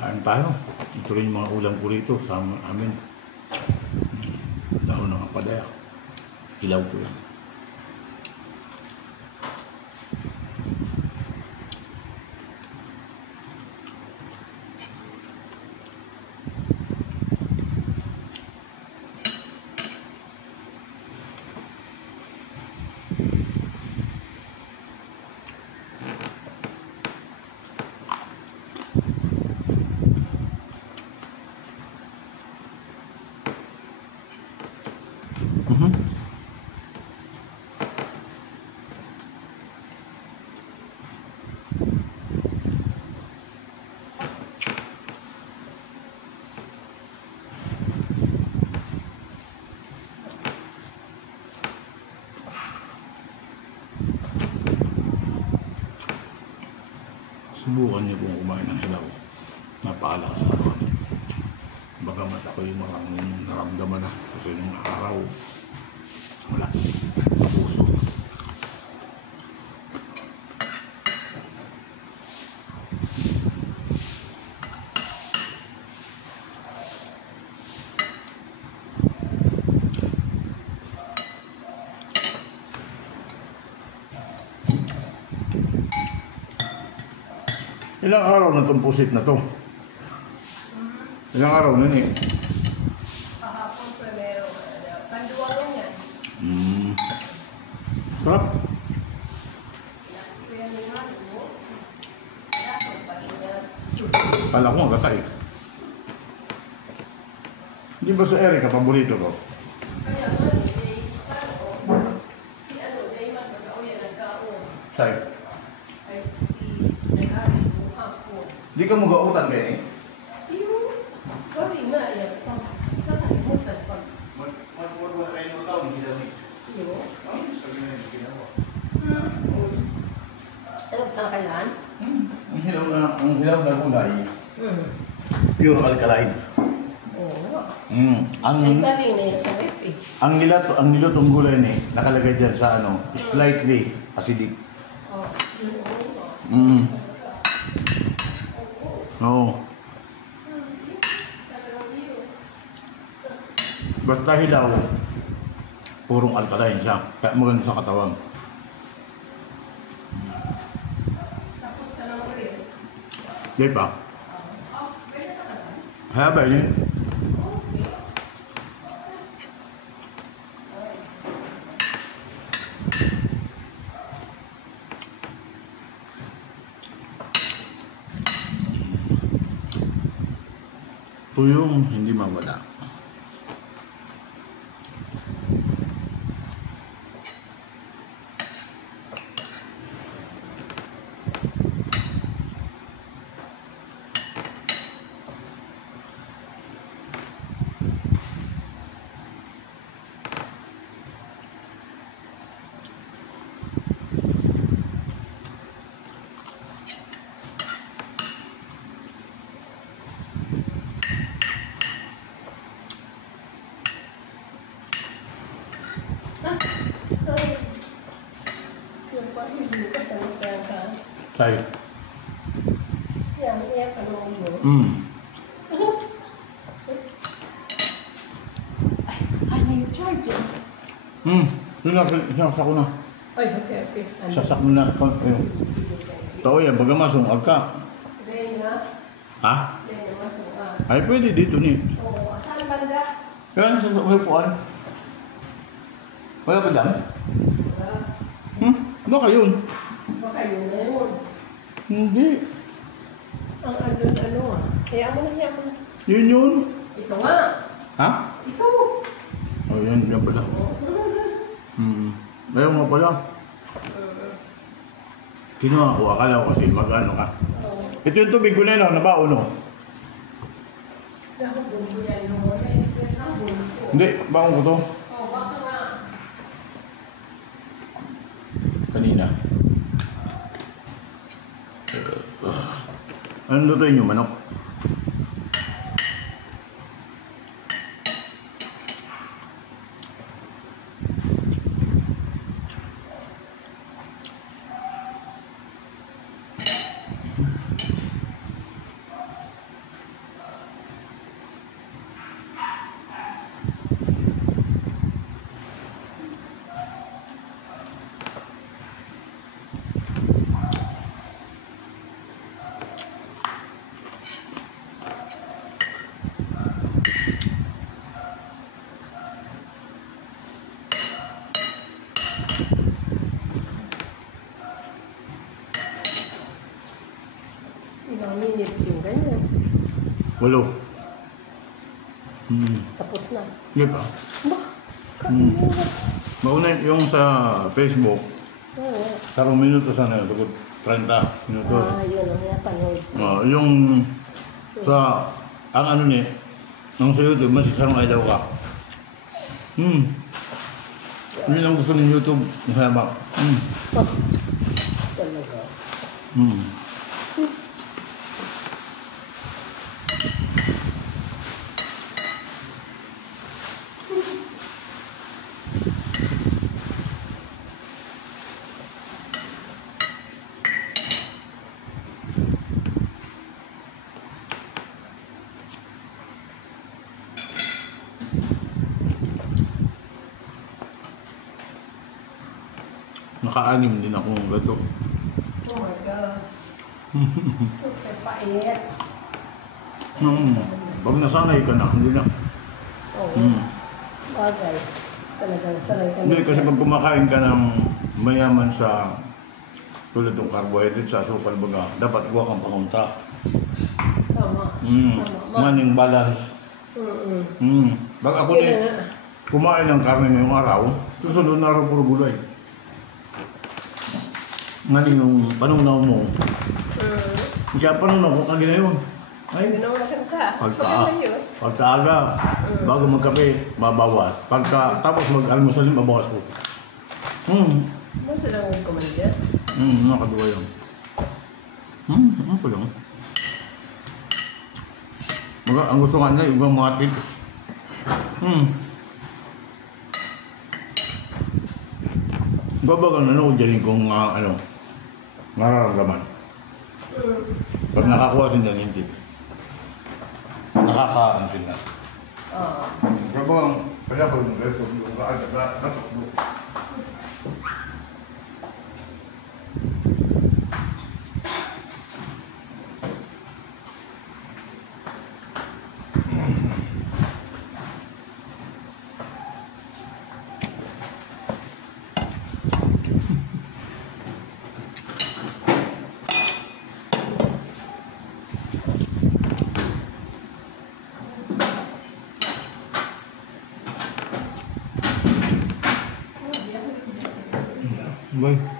Kain tayo. Ito rin yung mga ulam ko rito sa amin. Dahon ng apadaya. Hilaw ko yan. Subukan niyo kung kumain ng hilaw. Napakalakas naman. Bagamat ako yung maraming naramdaman na. Kasi nung araw, wala. Puso. Ilang araw na itong pusit na to? Ilang araw na eh? Kahapon primero. Panduwang lang yan. Sarap? Kala ko magatay. Hindi ba sa Erika paborito ko? Kaya nga, si Dayman mag-aw yan, nagkaon. Say? Ay, si Nagari, buhang ko. Di ka mag-autan, Benny? Iyo, gawin nga yan. Kakalimutan pag. Mag-work kayo ng tao, hindi daw eh. Iyo? Ano, saan ka yan? Ang hilaw na gulay. Pure alkaline. Oo. Ang galing na yan sa rep eh. ang nilutong gulay ni nakalagay diyan sa ano, slightly acidic. Oo. Basta hilaw, purong alkaline siya. Kaya maganda sa katawan. Tapos ka lang ulit. Di ba? Haba yun. Ito yung hindi mawala. Yung pag-ibig ka sa lupang ka. Tayo. Yan, iyak ka noon mo. Ay, na yung charger. Sinasak ko na. Ay, okay. Sasak mo na. Ayun. Tao yan, baga masungag ka. Dahil na. Ha? Dahil na masuka. Ay, pwede dito ni. Oo, saan banda? Kaya nasa upuan. Wala ba dyan? Baka yun. Baka yun na yun. Hindi. Ang ano ah. Kaya mo na niya. Yun. Ito nga. Ha? Ito. Oh, yan pala. Ayaw nga pala. Kinuha ko, akala ko kasi mag-ano ka. Ito yung tubig ko na yun, nabao no? Hindi, baon ko to. Kanina. Anong lutuin nyo, manok? Ilang minutes yung ganyan. 8. Tapos na. Di ba? Ba? Kamura. Mauna yung sa Facebook, Oo. 3 minutos na yun, 30 minutos. Yun ang napanood. Yung sa, ang ano ni, nung sa YouTube, masisarang ay daw ka. Yun ang gusto ng YouTube, masama. Talaga. Naka-anim din akong gato. Oh my gosh. Super pait. Pag nasanay ka na, hindi na. Oo. Bagay. Talagang sanay ka Hindi, kasi pag kumakain ka ng mayaman sa tulad ng carbohydrate sa asukal baga, dapat huwag kang pangunta. Tama. Maning balance. Pag ako ni kumain ng karne ngayong araw, susunod na araw puro gulay. Ngayon yung panunaw mo, siya panunaw ko kagina yun. Ay, Binawakan ka. pagkaaga, bago magkape, mabawas. Tapos mag-almusal, mabawas ko. Ano sila ng commander? Nakagawa yun. Ano pa yun? Ang gusto nga nila, ibang mga tips. Babagang nanood dyan kung ano, mararamdaman. Pag nakakuha sila ng tips, nakakaano sila. Babagang, kaya pag nag-ito, Bye.